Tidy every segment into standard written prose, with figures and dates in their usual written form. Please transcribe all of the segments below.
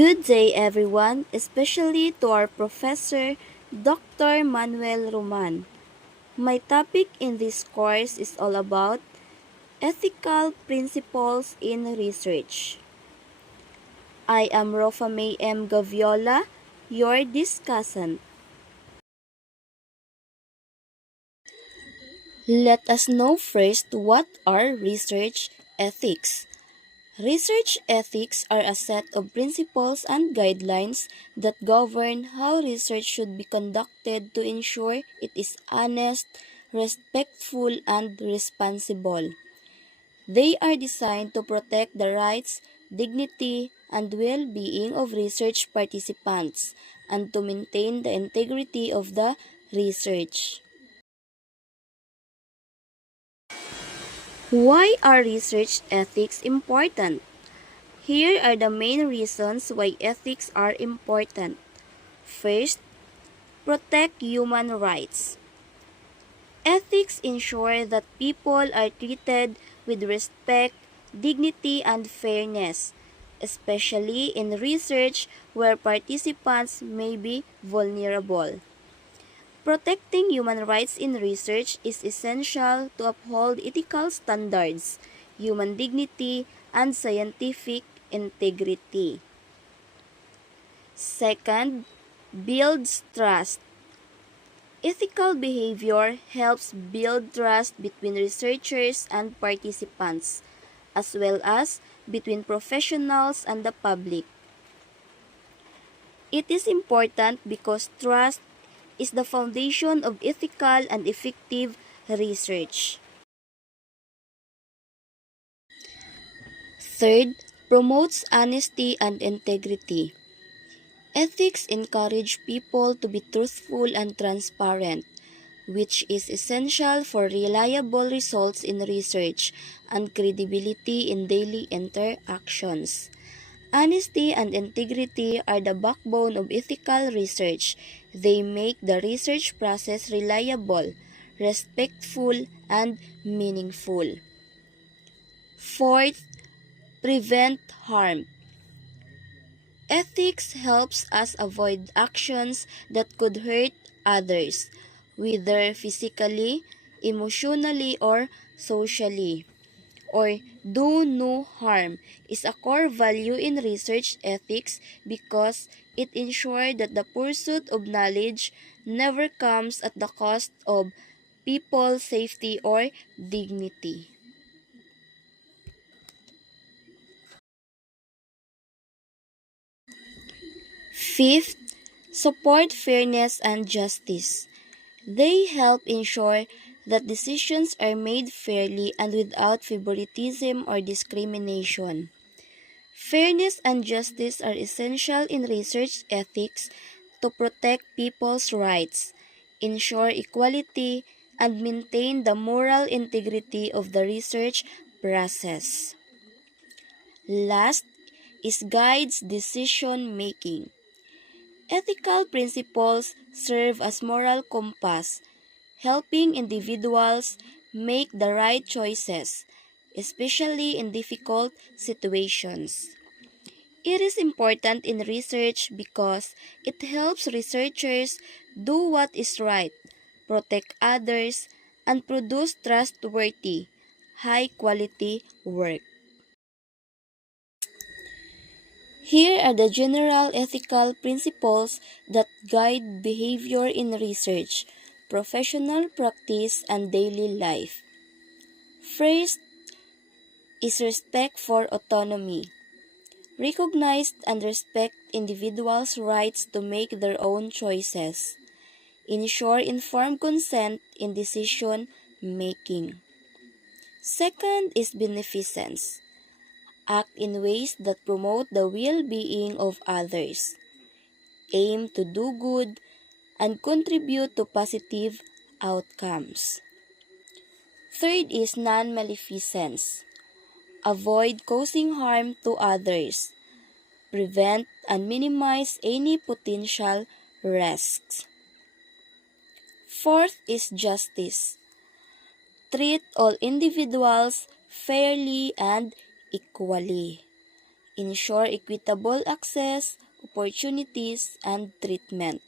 Good day, everyone, especially to our professor, Dr. Manuel Roman. My topic in this course is all about ethical principles in research. I am Rofame M. Gaviola, your discussant. Let us know first what are research ethics. Research ethics are a set of principles and guidelines that govern how research should be conducted to ensure it is honest, respectful, and responsible. They are designed to protect the rights, dignity, and well-being of research participants and to maintain the integrity of the research. Why are research ethics important? Here are the main reasons why ethics are important. First, protect human rights. Ethics ensure that people are treated with respect, dignity, and fairness, especially in research where participants may be vulnerable. Protecting human rights in research is essential to uphold ethical standards, human dignity, and scientific integrity. Second, builds trust. Ethical behavior helps build trust between researchers and participants, as well as between professionals and the public. It is important because trust is the foundation of ethical and effective research. Third, promotes honesty and integrity. Ethics encourage people to be truthful and transparent, which is essential for reliable results in research and credibility in daily interactions. Honesty and integrity are the backbone of ethical research. They make the research process reliable, respectful, and meaningful. Fourth, prevent harm. Ethics helps us avoid actions that could hurt others, whether physically, emotionally, or socially. Or do no harm is a core value in research ethics because it ensures that the pursuit of knowledge never comes at the cost of people's safety or dignity. Fifth, support fairness and justice. They help ensure that decisions are made fairly and without favoritism or discrimination. Fairness and justice are essential in research ethics to protect people's rights, ensure equality, and maintain the moral integrity of the research process. Last is guides decision making. Ethical principles serve as moral compass, helping individuals make the right choices, especially in difficult situations. It is important in research because it helps researchers do what is right, protect others, and produce trustworthy, high-quality work. Here are the general ethical principles that guide behavior in research, professional practice, and daily life. First is respect for autonomy. Recognize and respect individuals' rights to make their own choices. Ensure informed consent in decision making. Second is beneficence. Act in ways that promote the well-being of others. Aim to do good and contribute to positive outcomes. Third is non-maleficence. Avoid causing harm to others. Prevent and minimize any potential risks. Fourth is justice. Treat all individuals fairly and equally. ensure equitable access, opportunities, and treatment.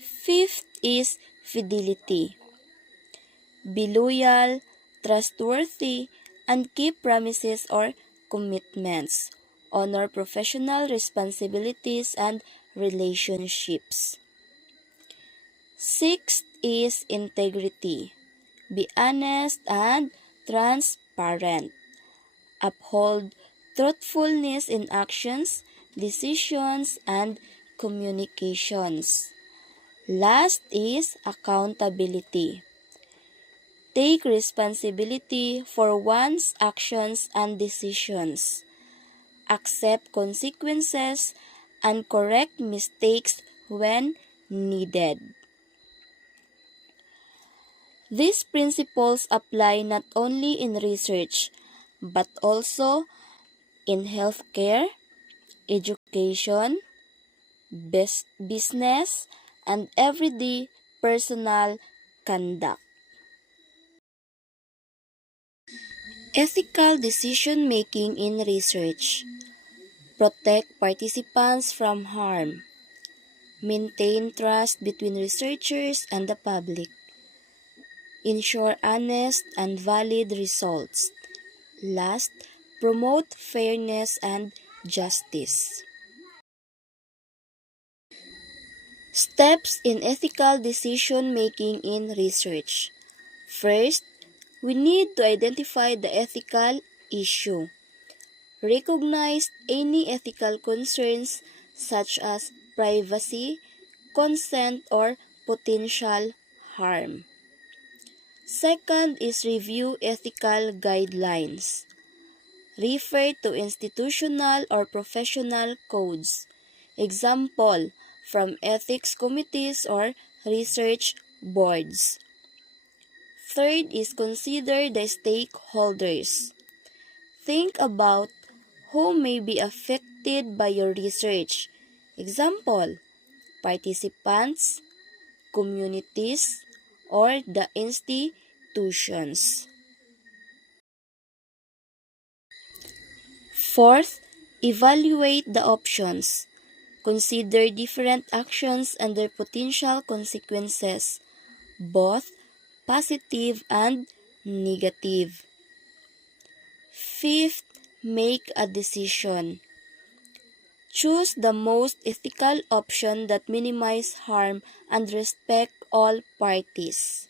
Fifth is fidelity. Be loyal, trustworthy, and keep promises or commitments. Honor professional responsibilities and relationships. Sixth is integrity. Be honest and transparent. Uphold truthfulness in actions, decisions, and communications. Last is accountability. Take responsibility for one's actions and decisions. Accept consequences and correct mistakes when needed. These principles apply not only in research, but also in healthcare, education, business, and everyday personal conduct. Ethical decision making in research. Protect participants from harm. Maintain trust between researchers and the public. Ensure honest and valid results. Last, promote fairness and justice. Steps in ethical decision making in research. First, we need to identify the ethical issue. Recognize any ethical concerns such as privacy, consent, or potential harm. Second is review ethical guidelines. Refer to institutional or professional codes. Example, from ethics committees or research boards. Third is consider the stakeholders. Think about who may be affected by your research. Example, participants, communities, or the institutions. Fourth, evaluate the options. Consider different actions and their potential consequences, both positive and negative. Fifth, make a decision. Choose the most ethical option that minimizes harm and respect all parties.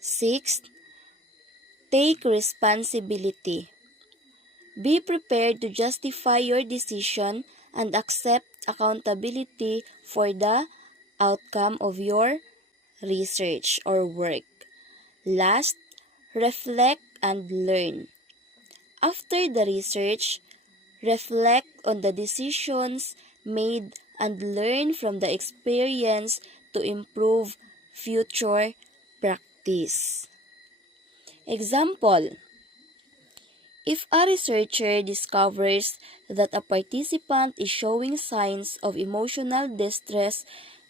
Sixth, take responsibility. Be prepared to justify your decision and accept accountability for the outcome of your research or work. Last, reflect and learn. After the research, reflect on the decisions made and learn from the experience to improve future practice. Example, if a researcher discovers that a participant is showing signs of emotional distress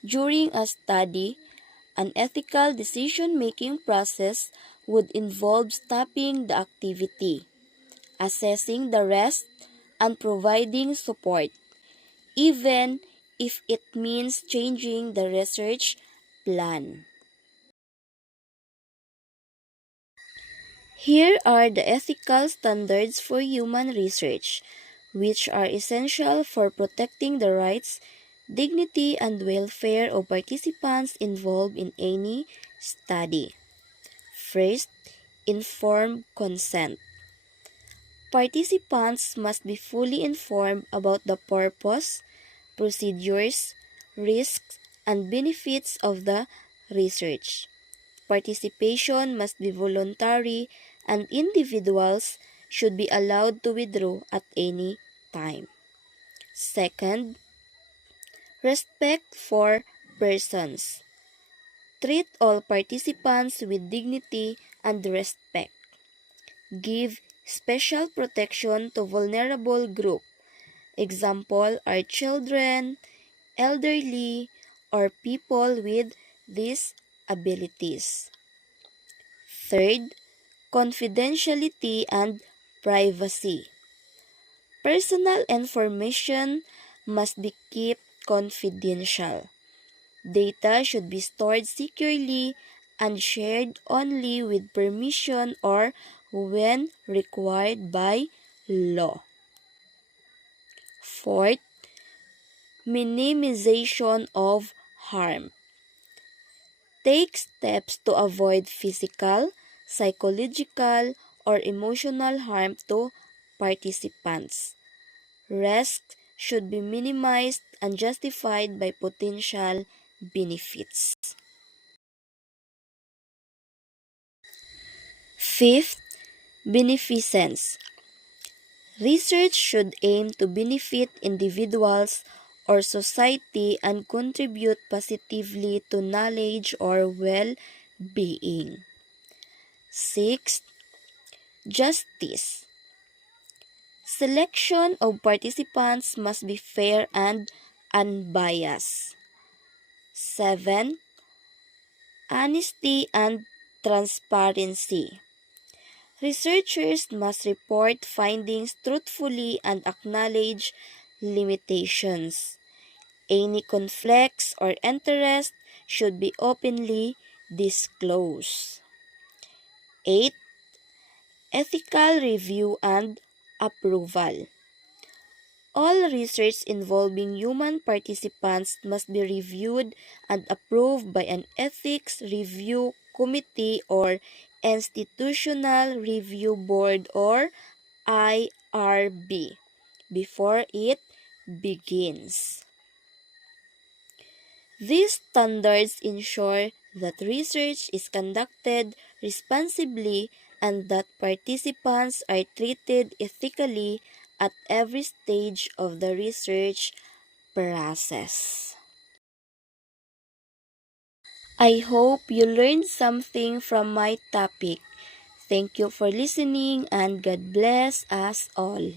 during a study, an ethical decision-making process would involve stopping the activity, assessing the risk, and providing support, even if it means changing the research plan. Here are the ethical standards for human research, which are essential for protecting the rights, dignity, and welfare of participants involved in any study. First, informed consent. Participants must be fully informed about the purpose, procedures, risks, and benefits of the research. Participation must be voluntary and individuals should be allowed to withdraw at any time. Second, respect for persons. Treat all participants with dignity and respect. Give special protection to vulnerable groups. Example are children, elderly, or people with disabilities. Third, confidentiality and privacy. Personal information must be kept confidential. Data should be stored securely and shared only with permission or when required by law. Fourth, minimization of harm. Take steps to avoid physical, psychological, or emotional harm to participants. Risks should be minimized and justified by potential benefits. Fifth, beneficence. Research should aim to benefit individuals or society and contribute positively to knowledge or well-being. Sixth, justice. Selection of participants must be fair and unbiased. 7. Honesty and transparency. Researchers must report findings truthfully and acknowledge limitations. Any conflicts or interest should be openly disclosed. 8. Ethical review and approval. All research involving human participants must be reviewed and approved by an ethics review committee or institutional review board or IRB before it begins. These standards ensure that research is conducted responsibly and that participants are treated ethically at every stage of the research process. I hope you learned something from my topic. Thank you for listening and God bless us all.